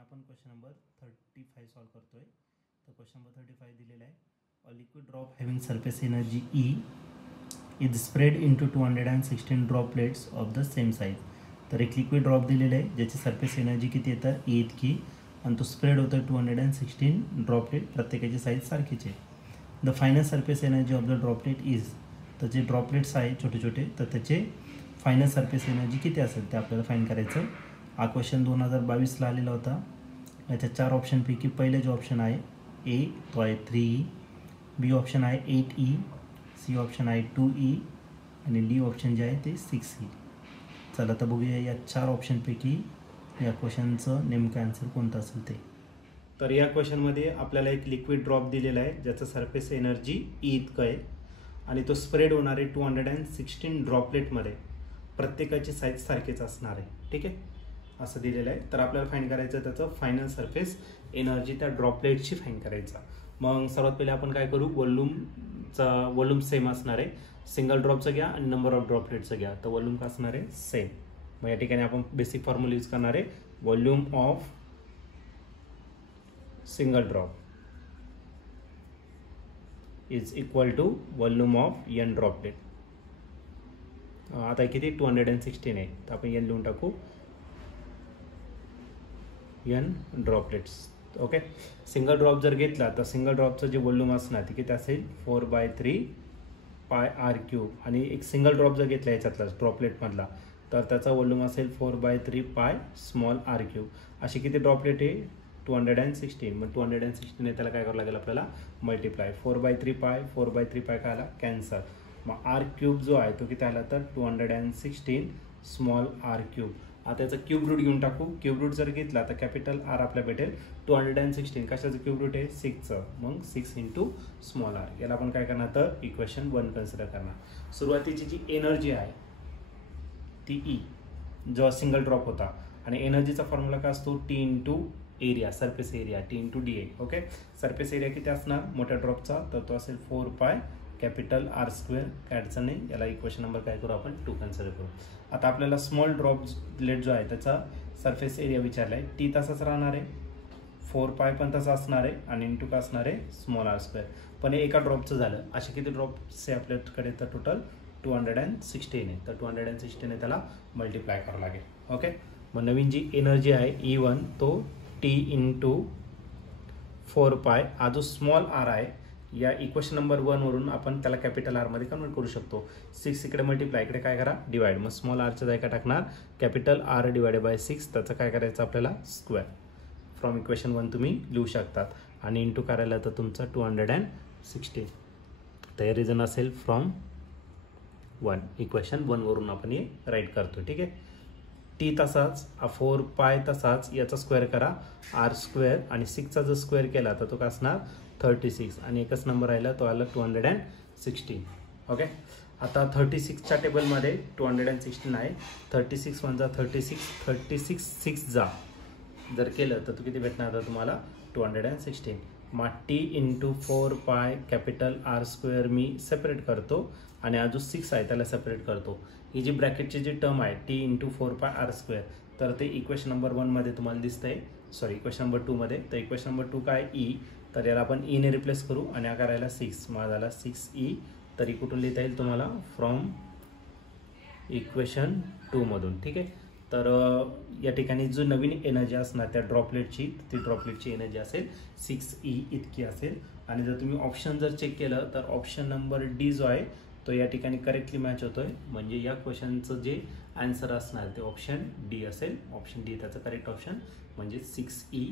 आपण question number 35 solve करतोय. तर क्वेश्चन नंबर 35 दिलेला आहे. A liquid drop having surface energy E is spread into 216 droplets of the same size. तर एक लिक्विड ड्रॉप दिलेलं आहे ज्याची सरफेस एनर्जी किती येतं E इतकी आणि तो स्प्रेड होतं 216 ड्रॉपलेट, प्रत्येकाची साईज सारखीच आहे. The final surface energy of the droplet is, तर जे ड्रॉपलेट्स आहे छोटे छोटे तर त्याचे फायनल सरफेस एनर्जी किती असेल ते आपल्याला फाईंड करायचं. हा क्वेश्चन 2022ला आलेला होता. याच्या 4 ऑप्शनपैकी पहिले जो ऑप्शन आहे ए तो आहे 3E, बी ऑप्शन आहे 8E, सी ऑप्शन आहे 2E आणि डी ऑप्शन जे आहे ते 6E. चला तर बघूया या 4 ऑप्शनपैकी या क्वेश्चनचं नेमकं आन्सर कोणतं असेल ते. तर या क्वेश्चनमध्ये आपल्याला एक लिक्विड ड्रॉप दिलेला आहे ज्याचं सरफेस एनर्जी E इतकं आहे आणि तो स्प्रेड होणार आहे 216 ड्रॉपलेटमध्ये, प्रत्येकाची साईज सारखीच असणार आहे. ठीक आहे, असं दिलेलं आहे. तर आपल्याला फाईंड करायचं त्याचं फायनल सरफेस एनर्जी त्या ड्रॉपलेटची फाईंड करायचा. मग सर्वात पहिले आपण काय करू, वॉल्यूम सेम असणार आहे. सिंगल ड्रॉपचं घ्या आणि नंबर ऑफ ड्रॉपलेटचं घ्या. तर वॉल्यूम का असणार आहे सेम. मग या ठिकाणी आपण बेसिक फॉर्म्युला यूज करणार आहे. Volume of single drop is equal to volume of n droplet. आता किती 216 आहे तर आपण n लिहून टाकू, n droplets. Okay, single drop जर घेतला तर सिंगल ड्रॉपचं जे वॉल्यूम असणार ते किती असेल 4/3 πr³ आणि एक सिंगल ड्रॉप जर घेतला याच्यातला ड्रॉपलेटमधला तर त्याचा वॉल्यूम असेल 4/3 πr³. अशी किती ड्रॉपलेट आहे 216. मग 216 आहे त्याला काय करावं लागेल आपल्याला मल्टिप्लाय. 4/3 काय आला कॅन्सर. मग r³ जो आहे तो किती आला तर 216 स्मॉल r³. आता त्याचं क्यूब रूट घेऊन टाकू. क्यूब रूट जर घेतला तर कॅपिटल R आपल्याला भेटेल 216. कशाचं क्यूब रूट आहे 6चं, मग 6 × स्मॉल r. याला आपण काय करणार तर इक्वेशन 1 कन्सिडर करणार. सुरुवातीची जी एनर्जी आहे ती E जेव्हा सिंगल ड्रॉप होता आणि एनर्जीचा फॉर्म्युला काय असतो T × area, surface area T × dA. Okay, surface area किती असणार मोठ्या ड्रॉपचा तर तो असेल 4π कॅपिटल R². काय अडचण नाही. याला इक्वेशन नंबर काय करू आपण 2 कन्सिडर करू. आता आपल्याला स्मॉल ड्रॉपलेट जो आहे त्याचा सरफेस एरिया विचारला आहे. T तसाच राहणार आहे, 4π पण तसा असणार आहे आणि इंटू का असणार आहे स्मॉल R². पण हे एका ड्रॉपचं झालं. असे किती ड्रॉप्स आहे आपल्याकडे तर टोटल 216 आहे. तर 216 आहे त्याला मल्टिप्लाय करावं लागेल. ओके, मग नवीन जी एनर्जी आहे E1 तो T × 4π. हा जो स्मॉल r आहे या इक्वेशन नंबर 1 वरून आपण त्याला कॅपिटल R मध्ये कन्वर्ट करू शकतो. 6 इकडे मल्टिप्लाय, इकडे काय करा डिवाइड. मग स्मॉल r च्या जागा टाकणार कॅपिटल R / 6. त्याचं काय करायचं आपल्याला स्क्वेअर. फ्रॉम इक्वेशन 1 तुम्ही लिहू शकतात आणि इंटू करायला तर तुमचं 216. तर हे रिझन असेल फ्रॉम 1. इक्वेशन 1 वरून आपण हे राईट करतो. ठीक आहे, T तसाच 4π तसाच, याचा स्क्वेअर करा R² आणि 6चा जर स्क्वेअर केला तर तो काय असणार 36 आणि एकच नंबर राहिला तो आला 216. ओके, आता 36च्या टेबलमध्ये 216 आहे. 36 × 36 6 जा जर केलं तर तू किती भेटणार आता तुम्हाला 216. मग T × 4π कॅपिटल R² मी सेपरेट करतो आणि हा जो 6 आहे त्याला सेपरेट करतो. ही जी ब्रॅकेटची जी टर्म आहे T × 4π R² तर ते इक्वेशन नंबर 1 मध्ये तुम्हाला दिसतंय, सॉरी इक्वेशन नंबर 2 मध्ये. तर इक्वेशन नंबर 2 काय E, तर याला आपण E ने रिप्लेस करू आणि हा करायला 6. मग झाला 6E. तरी कुठून लिहिता येईल तुम्हाला फ्रॉम इक्वेशन 2 मधून. ठीक आहे, तर या ठिकाणी जो नवीन एनर्जी असणार त्या ड्रॉपलेटची ती ड्रॉपलेटची एनर्जी असेल 6E इतकी असेल. आणि जर तुम्ही ऑप्शन जर चेक केलं तर ऑप्शन नंबर D जो आहे तो या ठिकाणी करेक्टली मॅच होतोय. म्हणजे या क्वेश्चनचं जे आन्सर असणार ते ऑप्शन D असेल. ऑप्शन D त्याचं करेक्ट ऑप्शन म्हणजे 6E